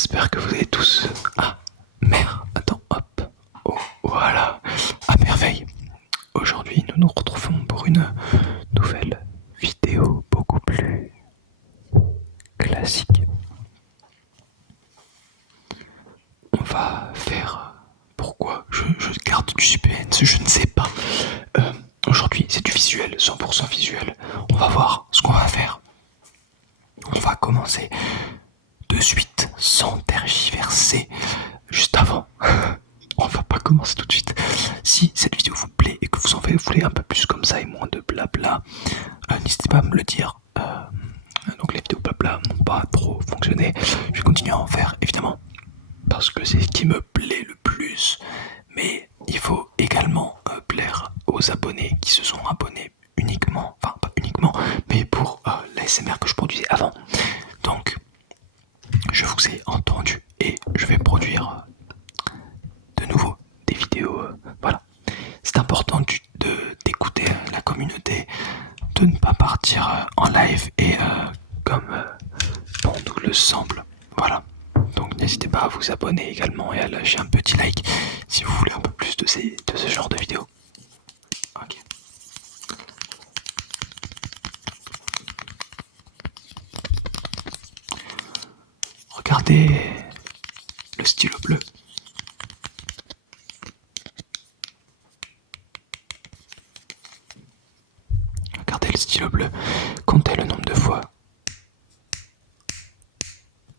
j'espère que vous allez tous... Ah, merde, attends, hop. Oh, voilà, à merveille. Aujourd'hui, nous nous retrouvons pour une nouvelle vidéo beaucoup plus classique. On va faire... Pourquoi je garde du suspense, je ne sais pas. Aujourd'hui, c'est du visuel, 100% visuel. On va voir ce qu'on va faire. On va commencer de suite, sans tergiverser. Juste avant, on va pas commencer tout de suite. Si cette vidéo vous plaît et que vous en voulez un peu plus comme ça et moins de blabla, n'hésitez pas à me le dire. Donc les vidéos blabla n'ont pas trop fonctionné. Je vais continuer à en faire évidemment parce que c'est ce qui me plaît le plus. Mais il faut également plaire aux abonnés qui se sont abonnés uniquement, enfin pas uniquement, mais pour l'ASMR que je produisais avant. Donc je vous ai entendu et je vais produire de nouveau des vidéos. Voilà. C'est important d'écouter la communauté, de ne pas partir en live et comme bon nous le semble. Voilà. Donc n'hésitez pas à vous abonner également et à lâcher un petit like si vous voulez un peu plus de ce genre de vidéos. Ok. Regardez le stylo bleu. Regardez le stylo bleu. Comptez le nombre de fois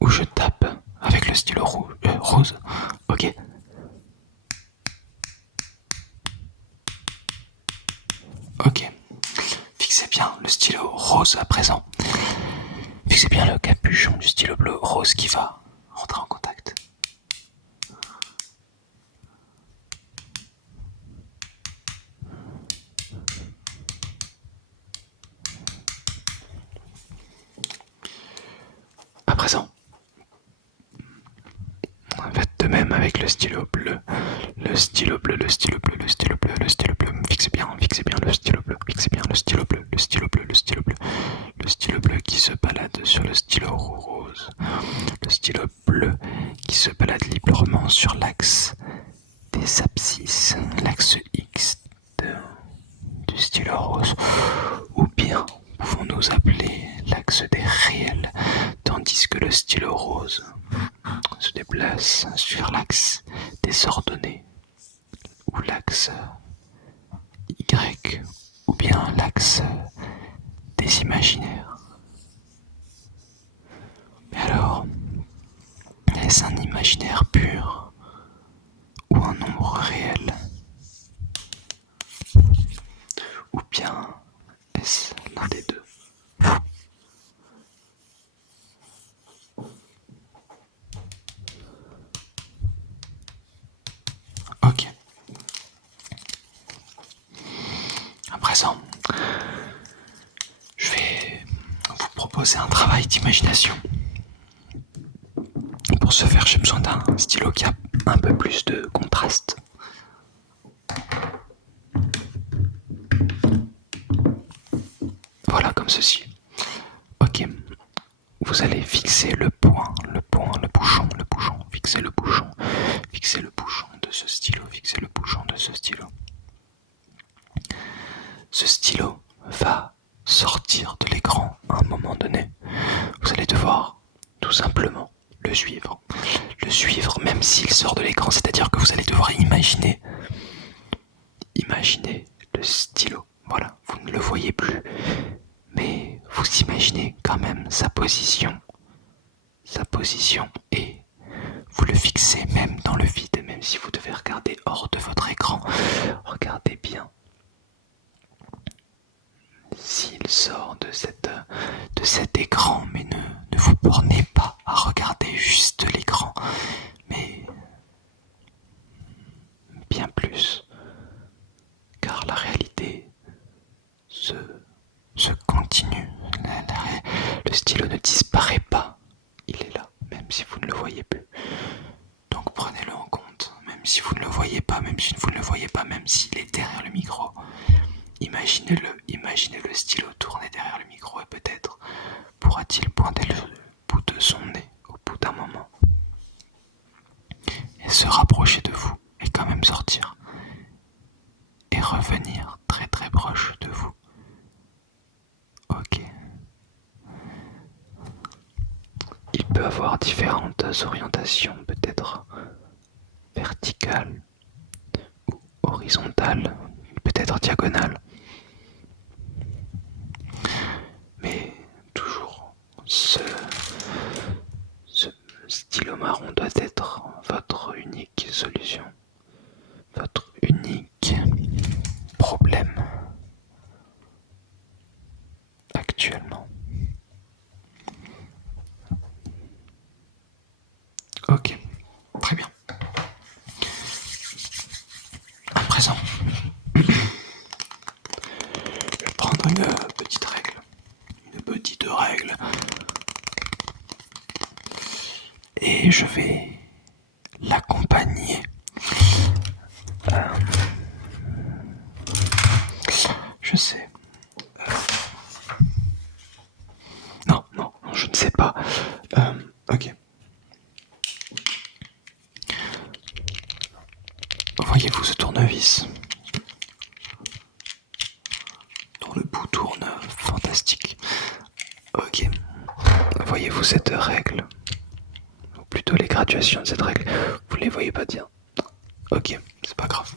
où je tape avec le stylo rose. Ok. Ok. Fixez bien le stylo rose à présent. Fixez bien le capuchon du stylo bleu rose qui va rentrer en contact. À présent, faites de même avec le stylo bleu. Le stylo bleu, le stylo bleu, le stylo bleu, le stylo bleu. Fixez bien le stylo bleu. Fixez bien le stylo bleu, le stylo bleu, le stylo bleu. Le stylo bleu qui se balade sur le stylo rose. Le stylo bleu qui se balade librement sur l'axe des abscisses, l'axe X du stylo rose. Ou bien pouvons-nous appeler l'axe des réels, tandis que le stylo rose se déplace sur l'axe des ordonnées, ou l'axe Y, ou bien l'axe des imaginaires. Mais alors, est-ce un imaginaire pur ou un nombre réel? Ou bien est-ce l'un des deux? Ok. À présent, je vais vous proposer un travail d'imagination. Pour ce faire, j'ai besoin d'un stylo qui a un peu plus de contraste. Voilà, comme ceci. Ok. Vous allez fixer le bouchon, fixez le bouchon de ce stylo, fixez le bouchon de ce stylo. Ce stylo va sortir de l'écran à un moment donné. Vous allez devoir tout simplement le suivre. Le suivre même s'il sort de l'écran, c'est-à-dire que vous allez devoir imaginer le stylo. Voilà, vous ne le voyez plus, mais vous imaginez quand même sa position et vous le fixez même dans le vide, même si vous devez regarder hors de votre écran. Regardez bien s'il sort de cet écran, mais ne vous bornez pas à regarder juste l'écran, mais bien plus, car la réalité se continue. Le stylo ne disparaît pas, il est là, même si vous ne le voyez plus. Donc prenez-le en compte, même si vous ne le voyez pas, même si vous ne le voyez pas, même s'il est derrière le micro. Imaginez le stylo tourner derrière le micro et peut-être pourra-t-il pointer le bout de son nez au bout d'un moment. peut avoir différentes orientations, peut-être verticales ou horizontales, peut-être diagonales. Mais toujours, ce stylo marron doit être votre unique solution, votre unique problème actuellement. Ok, très bien. À présent, je vais prendre une petite règle, et je vais l'accompagner. Je sais. Non, je ne sais pas. Ok. Voyez-vous ce tournevis dont le bout tourne fantastique. Ok. Voyez-vous cette règle, ou plutôt les graduations de cette règle? Vous ne les voyez pas bien? Ok, c'est pas grave.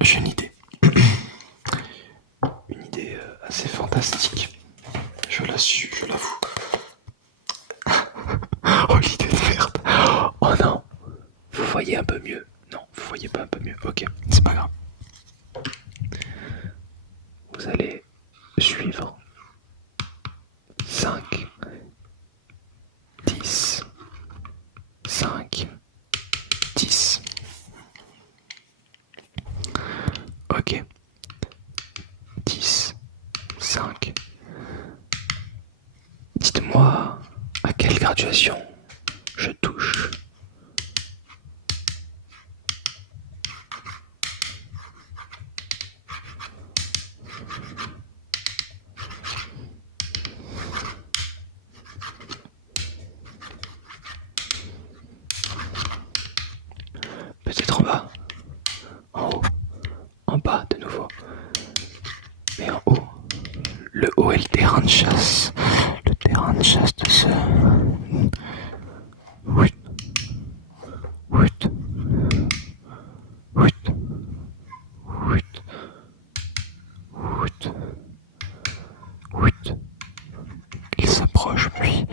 J'ai une idée. Une idée assez fantastique. Je l'avoue. Oh, l'idée de merde. Oh non. Vous voyez un peu mieux? Non, vous voyez pas un peu mieux. Ok, c'est pas grave. Vous allez suivre 5, 10, 5, 10. Ok. 10, 5. Dites-moi à quelle graduation je touche. Peut-être en bas, en haut, en bas de nouveau. Mais en haut, le haut est le terrain de chasse. Le terrain de chasse de ce... Oui. Oui. Oui. Oui. Oui. Oui. Il s'approche, puis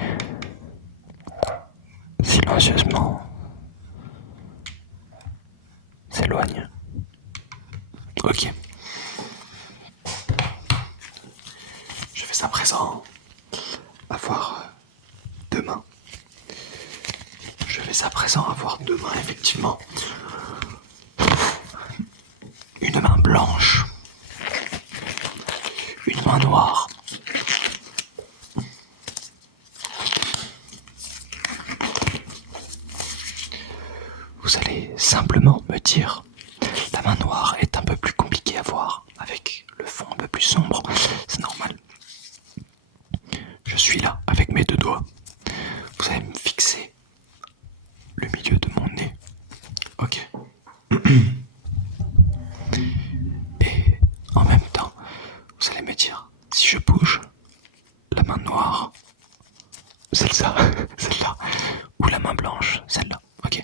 silencieusement s'éloigne. Ok. Je vais à présent avoir deux mains. Je vais à présent avoir deux mains, effectivement. Une main blanche, une main noire. Vous allez simplement me dire, la main noire est un peu plus compliquée à voir, avec le fond un peu plus sombre, c'est normal. Je suis là, avec mes deux doigts. Vous allez me fixer le milieu de mon nez. Ok. Et en même temps, vous allez me dire, si je bouge la main noire, celle-là, celle-là, ou la main blanche, celle-là. Ok.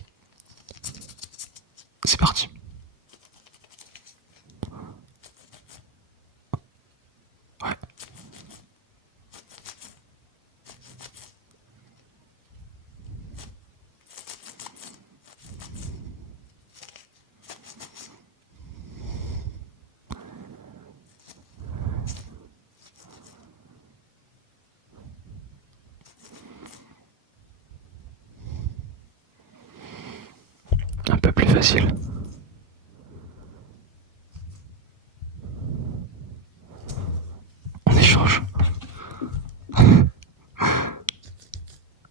C'est parti. Ouais. Un peu plus facile. On échange.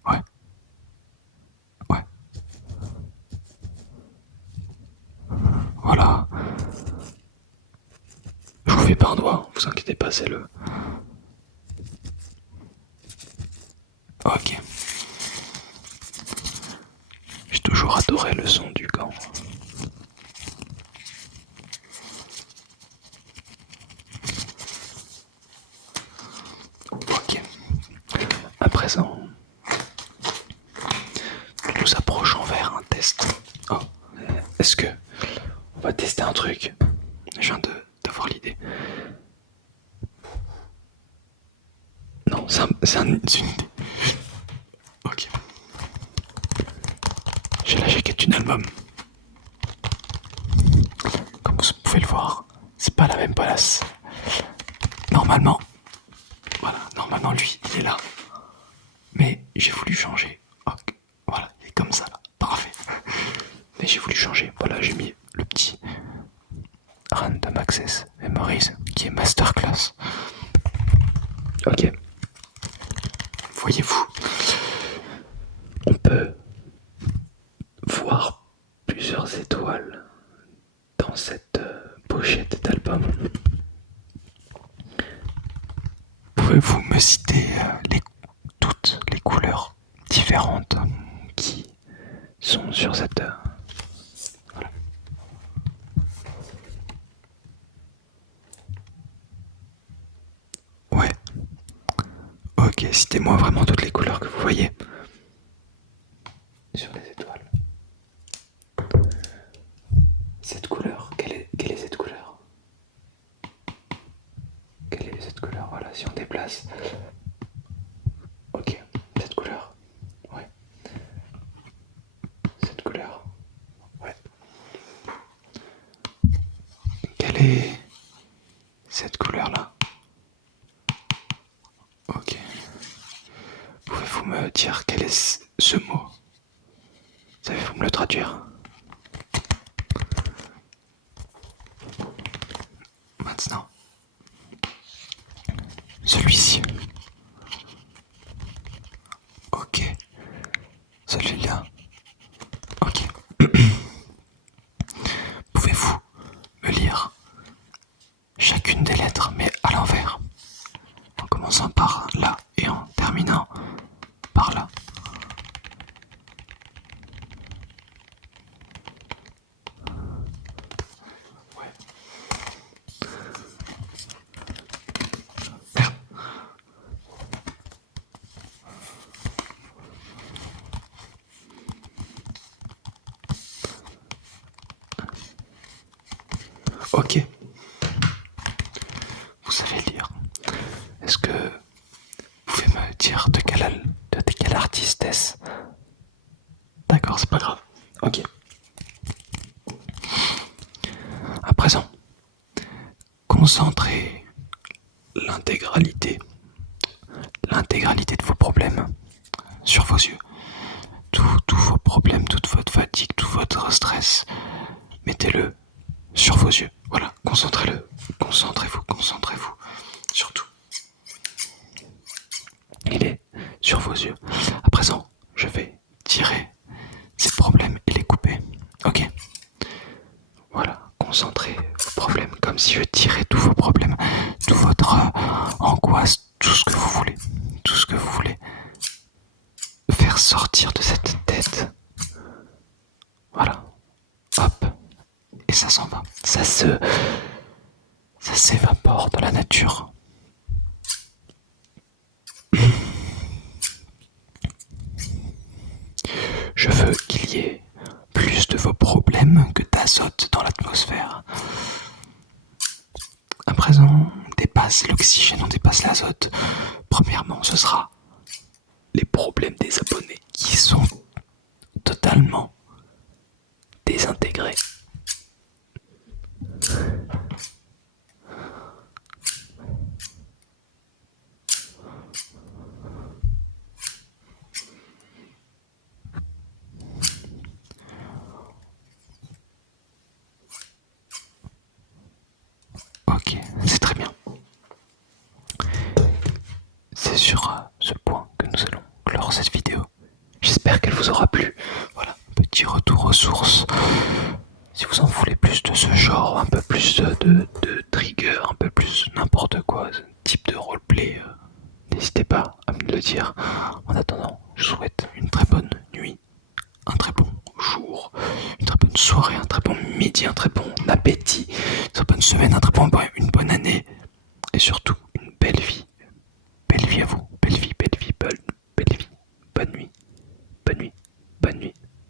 Ouais. Ouais. Voilà. Je vous fais pas un doigt, vous inquiétez pas, c'est le... Ok. J'ai toujours adoré le son du gant. Ok. présent, nous nous approchons vers un test. Oh, est-ce que on va tester un truc? Je viens d'avoir l'idée. Non, c'est une idée. Ok. J'ai la jaquette d'une album. Comme vous pouvez le voir, c'est pas la même place. Normalement, voilà, normalement lui, il est là. Mais j'ai voulu changer. Ok, voilà, il est comme ça là, parfait. Mais j'ai voulu changer. Voilà, j'ai mis le petit Random Access Memories qui est Masterclass. Ok. Voyez-vous, on peut voir plusieurs étoiles dans cette pochette d'album. Pouvez-vous me citer toutes les couleurs différentes qui sont sur cette... voilà. Ouais. Ok, citez-moi vraiment toutes les couleurs que vous voyez sur les étoiles. Cette couleur, quelle est cette couleur? Quelle est cette couleur? Voilà, si on déplace. Ok, cette couleur. Ouais. Cette couleur. Ouais. Quelle est cette couleur-là? Ok. Pouvez-vous me dire quel est ce mot? Savez-vous me le traduire? Maintenant. Celui-ci. Ok. Celui-là. Ok. Pouvez-vous me lire chacune des lettres, mais à l'envers, en commençant par là et en terminant par là? Ouais. Merde. Ok. Vous savez lire. Est-ce que vous pouvez me dire de quel artiste est-ce? D'accord, c'est pas grave. Ok. À présent, concentrez l'intégralité de vos problèmes sur vos yeux. Tous vos problèmes, toute votre fatigue, tout votre stress, mettez-le sur vos yeux. Voilà, concentrez-le. Concentrez-vous. Surtout. Il est sur vos yeux. À présent, je vais tirer ces problèmes et les couper. Ok. Voilà, concentrez vos problèmes comme si je tirais tous vos problèmes, toute votre angoisse, tout ce que vous voulez. Tout ce que vous voulez faire sortir de cette tête. Voilà. Hop. Et ça s'en va. Ça s'évapore dans la nature. Je veux qu'il y ait plus de vos problèmes que d'azote dans l'atmosphère. À présent, on dépasse l'oxygène, on dépasse l'azote. Premièrement, ce sera les problèmes des abonnés qui sont totalement désintégrés. Ok, c'est très bien. C'est sur ce point que nous allons clore cette vidéo. J'espère qu'elle vous aura plu. Voilà, petit retour aux sources. Si vous en voulez plus de ce genre, un peu plus de trigger, un peu plus n'importe quoi, ce type de roleplay, n'hésitez pas à me le dire. En attendant, je vous souhaite une très bonne nuit, un très bon jour, une très bonne soirée, un très bon midi, un très bon appétit, une très bonne semaine, une bonne année et surtout une belle vie.